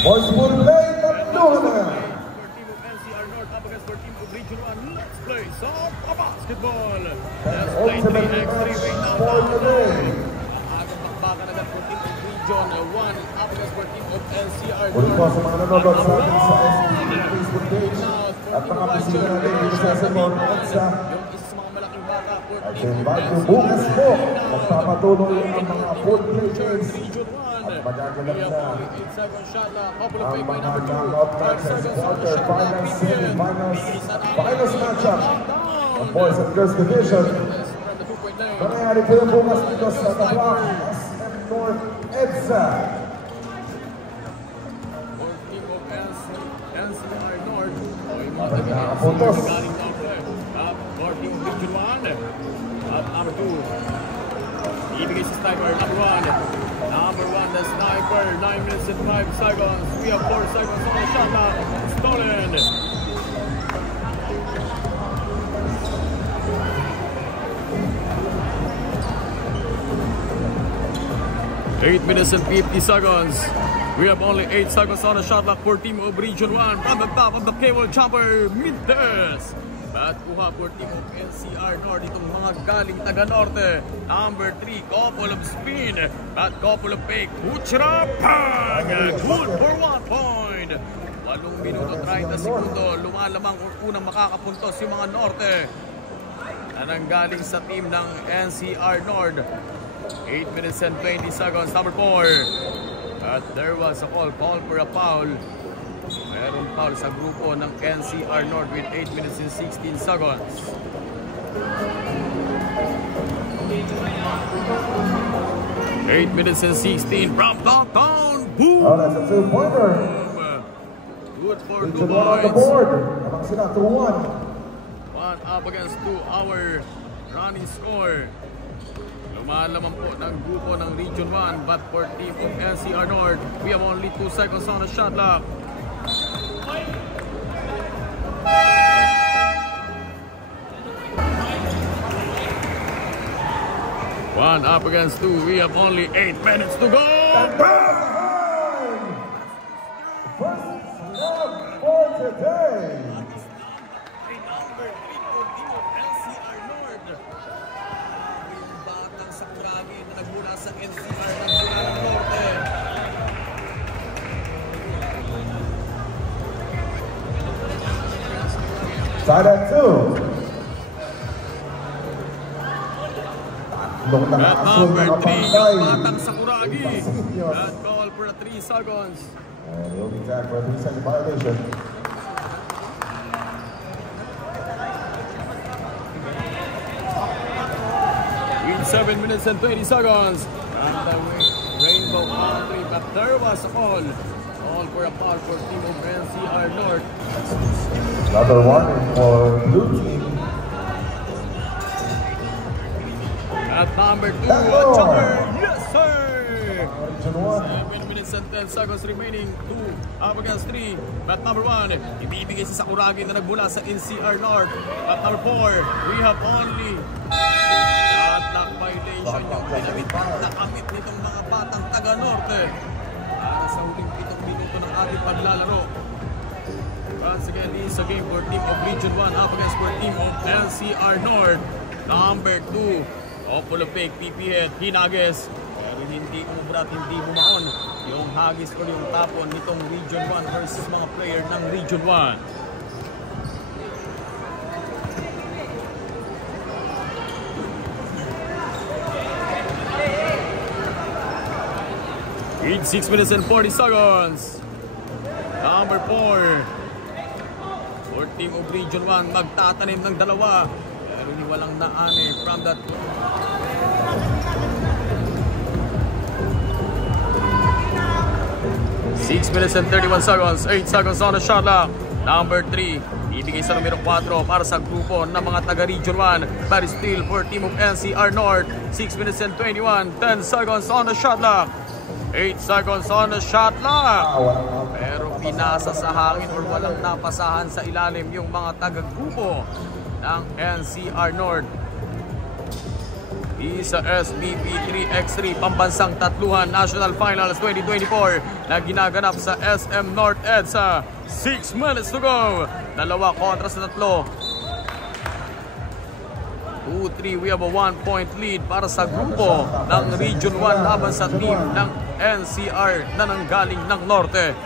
Boys full play, tatlo na. For team of NCR North up against for team of Region 1. Let's play some basketball. Let's play 3x3 way down. Agang bakbakan agad for team of Region 1 up against for team of NCR North. Ulit po sa mga nanonood sa ating sa SBT Facebook page at mga bisita natin dito sa Senor EDSA. At bago bukas po, magpapatuloy ang mga full play games at magaganap na ang mga knockout matches, quarterfinals, semifinals, finals matchup ng boys and girls division. Mangyayari po yung bukas dito sa Tapak SM North EDSA. Puntos. Number 2. Ibigay si sniper. Number 1, the sniper. 9 minutes and 5 seconds. We have 4 seconds on the shot clock. Stolen. 8 minutes and 50 seconds. We have only 8 seconds on the shot clock for team of Region 1. From the top of the cable jumper, Mintes. At kuha for team of NCR North itong mga galing taga-norte. Number 3, couple of spin. At couple of fake. Kuchra pang! Good for 1 point. 8 minuto 30 segundo. Lumalamang unang makakapuntos yung mga norte. Na nanggaling sa team ng NCR North. 8 minutes and 20 seconds. Number 4. At there was a call for a foul. Mayroong foul sa grupo ng NCR North with 8 minutes and 16 seconds. Eight minutes and 16 from downtown. Boom! Oh, that's a two-pointer. Good for 2 Region 1 on the points. board. Amang sila, 2-1. 1 up against 2. Our running score. Lumalaman po ng grupo ng Region 1, but for team of NCR North, we have only 2 seconds on the shot clock. One up against 2. We have only 8 minutes to go. First love for today. Number 3 for team of NCR North. Yung batang sakuragi na nagmula sa NCR ng Bulacan Norte. Side at 2. At number 3, yung batang sakuragi. That call for 3 seconds. And he'll be tagged for a 3-second violation. In 7 minutes and 20 seconds. And the Rainbow Country, but there was a call. Call for a foul for team of NCR North. Another warning for blue team. At number 2, a jumper. Yes, sir! 7 minutes and 10 seconds remaining. 2 up against 3. But number 1, ibibigay si Sakuragi na nagmula sa NCR North. At number 4, we have only lock violation yung nakamit nitong mga batang taga-norte. Para sa huling 7 minuto ng ating paglalaro. Once again, this is a game for team of Region 1 up against for team of NCR North. Number 2, couple of fake PP head, Hinages. Pero hindi umubra at hindi bumaon yung hagis o yung tapon nitong Region 1 versus mga player ng Region 1. In 6 minutes and 40 seconds. Number 4. For team of Region 1, magtatanim ng dalawa. Pero ni walang naani from that. 6 minutes and 31 seconds. 8 seconds on the shot clock. Number 3. Ibigay sa numero 4 para sa grupo ng mga taga-Region 1. But still for team of NCR North. 6 minutes and 21. 10 seconds on the shot clock. 8 seconds on the shot clock. Pero pinasa sa hangin or walang napasahan sa ilalim yung mga taga-grupo ng NCR North. sa SBP 3x3 Pambansang Tatluhan National Finals 2024 na ginaganap sa SM North EDSA. 6 minutes to go. 2 kontra sa 3. 2-3, we have a 1-point lead para sa grupo ng Region 1 laban sa team ng NCR na nanggaling ng Norte.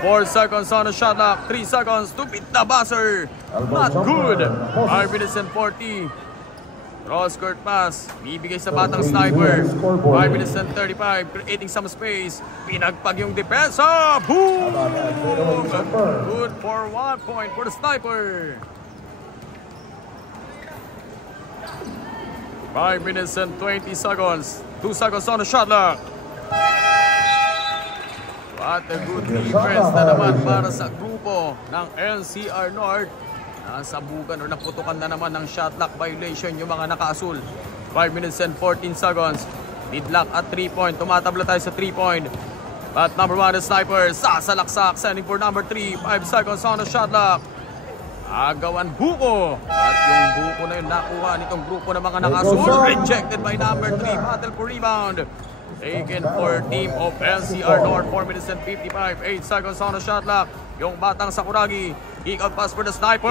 4 seconds on the shot clock, 3 seconds to beat the buzzer. Not good. 5 minutes and 40. Cross court pass, bibigay sa batang sniper. 5 minutes and 35, creating some space. Pinagpag yung depensa. Boom! Good for 1 point for the sniper. 5 minutes and 20 seconds. 2 seconds on the shot clock. What a good defense na naman para sa grupo ng NCR North. Nasabugan o naputukan na naman ng shot clock violation yung mga naka-asul. 5 minutes and 14 seconds. Midlock at 3-point. Tumatabla tayo sa 3-point. But number 1 is sniper. Sasalaksak. Sending for number 3. 5 seconds on the shot clock. Agawan buko. At yung buko na yun nakuha nitong grupo ng mga naka-asul. Rejected by number 3. Battle for rebound. Taken for team of NCR North. 4 minutes and 55. 8 seconds on the shot clock. Yung batang Sakuragi. Kick out pass for the sniper.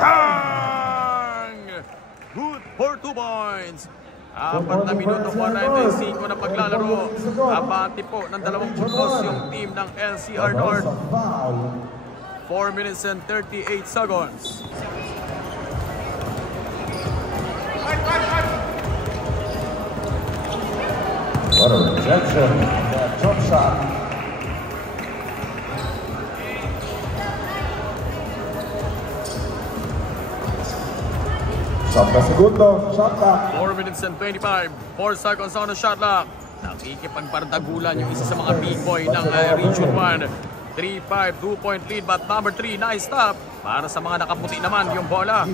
Bang! Good for 2 points. 4 na minuto, 45 na paglalaro. Abante po ng 2 puntos yung team ng NCR North. 4 minutes and 38 seconds. What a rejection. That jump shot. Sampai segundo, shot clock. 4 minutes and 25. 4 seconds on the shot clock. Nakikipagpardagulan yung isa sa mga big boy ng Region 1. 3-5, 2-point lead, but number 3, nice stop. Para sa mga nakaputi naman yung bola.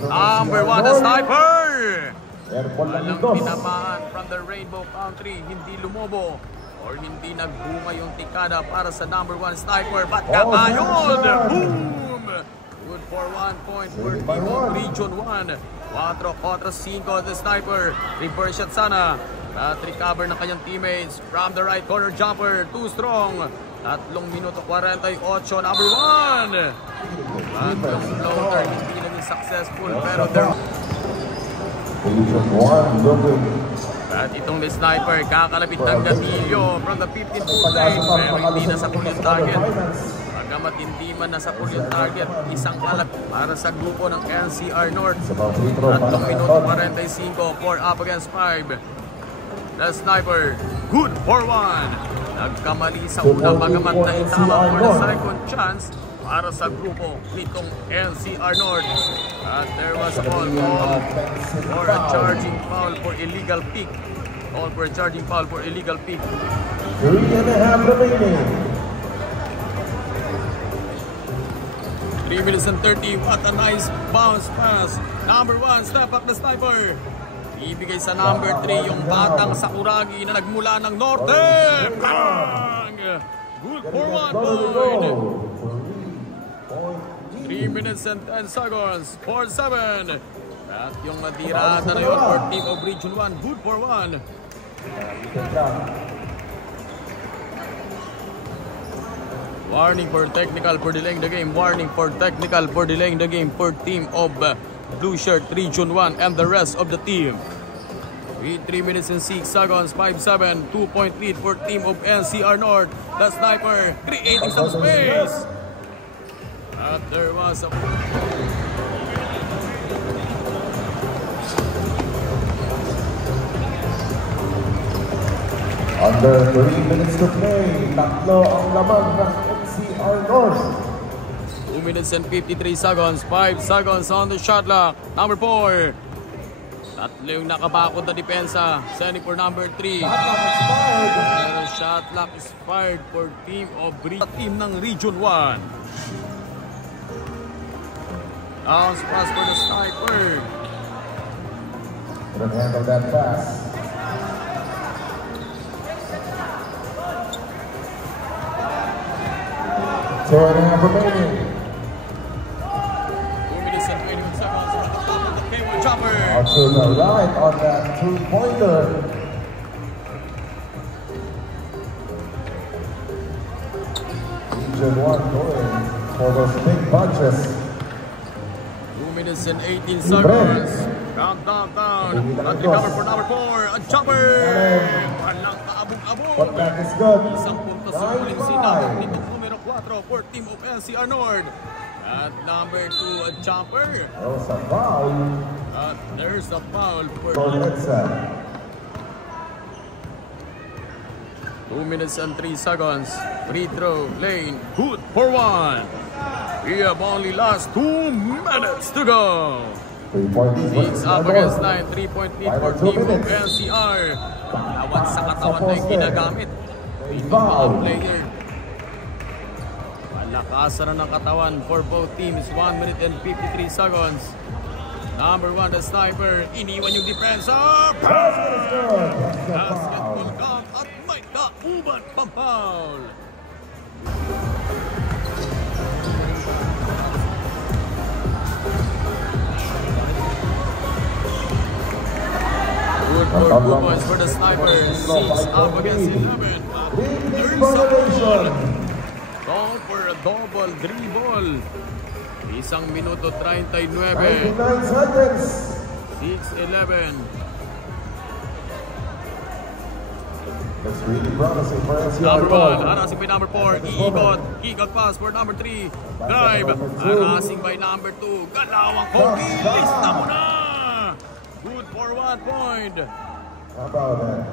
Number 1, the sniper. Walang tinamaan from the Rainbow Country. Hindi lumobo or hindi nagbunga yung tikada para sa number 1 sniper. But kakayod! Boom! Good for 1 point for team of Region 1. 4 kontra 5 the sniper. Reverse shot sana. At recover ng kanyang teammates from the right corner jumper. Too strong. 3 minuto 48, number 1. At yung floater hindi naging successful pero there. At itong the sniper kakalapit ng gatilyo from the 15-foot line pero hindi na sa pull yung target. Pagkamat hindi man nasa pull yung target, isang kalat para sa grupo ng NCR North. 3 minuto 45, 4 up against 5. The sniper, good for 1. Nagkamali sa una bagamat na itama for the second chance para sa grupo nitong NCR North. At there was a call for a charging foul for illegal pick. Call for a charging foul for illegal pick. 3.5 remaining. 3 minutes and 30. What a nice bounce pass. Number 1, step up the sniper. Ibigay sa number 3 yung batang Sakuragi na nagmula ng Norte. Bang! Good for 1 point. 3 minutes and 10 seconds. 4-7. At yung nadirata na yun for team of Region 1. Good for 1. Warning for technical for delaying the game. Warning for technical for delaying the game for team of Blue Shirt Region 1 and the rest of the team. 3 minutes and 6 seconds. 5-7. 2-point lead for team of NCR North. The sniper creating some space. At there was a... Under 3 minutes to play. Tatlo ang laman ng NCR North. 2 minutes and 53 seconds. 5 seconds on the shot clock. Number 4. Tatlo yung nakabakod na depensa. Sending for number 3. Pero shot clock is fired for team of team ng Region 1. Bounce pass for the sniper. Couldn't handle that pass. So, 2.5 remaining. 2 minutes and 21 seconds. to the right on that two-pointer. Region 1 going for those big punches. 2 minutes and 18 seconds. Countdown down. At recover for number 4. A jumper. Walang kaabog-abog. But that is good. Isang punto sa uling sinabog nito numero 4 for team of NCR North. At number 2, a jumper. There was a foul At there's a foul for for Edsa. 2 minutes and 3 seconds. Free throw lane. Good for 1. We have only last 2 minutes to go. 3-point lead. 6 up against 9. 3-point lead for team of NCR. Lawan sa katawan na yung ginagamit. Foul player. Malakasan na ng katawan for both teams. 1 minute and 53 seconds. Number 1, the sniper. Iniwan yung depensa. Basketball count at may kauban pang foul. Good for 2 points for the sniper. 6 up against 11. There's a ball. Call for a double dribble. 1 minuto 39. 99 seconds. 6-11. That's really promising for NCR Number 1, North. harassing by number 4. Ikot pass for number 3. Drive. Harassing by number 2. Galawang Kogi. Lista mo na. Good for 1 point. How about that?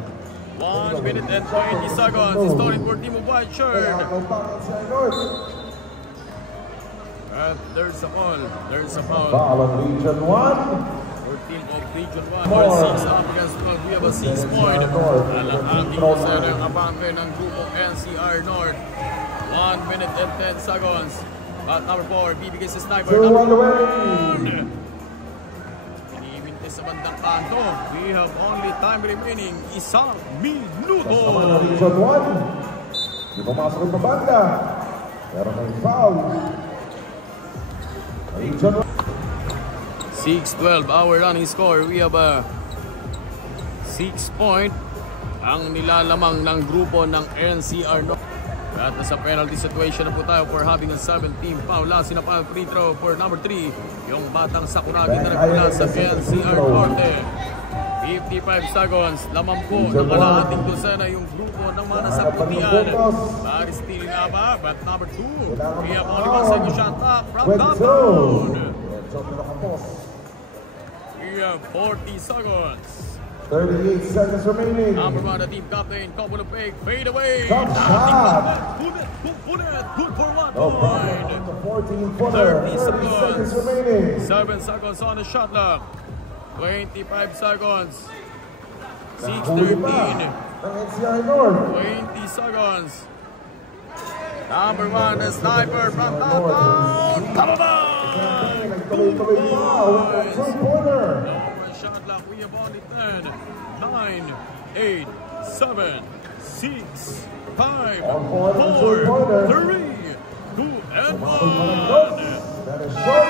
1 minute and 20 seconds. Scoring for team of white shirt. NCR North. There's a foul. There's a foul. Foul on Region 1. For team of Region 1. Or 6 up against 12. We have a 6 point. Ating sa ng abante ng grupo NCR North. 1 minute and 10 seconds. At number 4, bibigay sa sniper. 2 on the way. Inimintis sa bandang kanto. We have only time remaining. 1 minuto. Kasama na Region 1. Di pumasok yung pabanda. Pero may foul. Region 1. 6-12 our running score. We have a 6 point ang nilalamang ng grupo ng NCR North. At nasa penalty situation na po tayo for having a 7-team foul. Last na foul free throw for number 3. Yung batang Sakuragi na nagmula sa NCR Norte. 55 seconds. Lamang po ng kalahating dosena yung grupo ng mga nasagputian. Paris stealing nga ba? But number 2. We have only 1 second shot clock from downtown. We have 40 seconds. 38 seconds remaining. Number 1, the team captain, couple of fake, fade away. Jump shot. Good for 1 No problem point. on the 14-footer. 30 seconds remaining. 7 seconds on the shot clock. 25 seconds. Nahuli pa 6:13. ng NCR North. 20 seconds. Number 1, the sniper from downtown. Kababang! Nagtuloy-tuloy pa with that two-pointer. Over shot clock, we have only 10, 9, 8, 7, 6, 5, 4, 3, 2, and 1. That is short.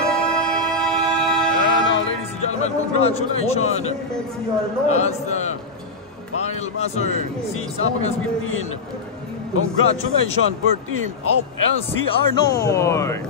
And now, ladies and gentlemen, congratulations. NCR North. As the final buzzer, 6 up against 15. Congratulations for team of NCR North.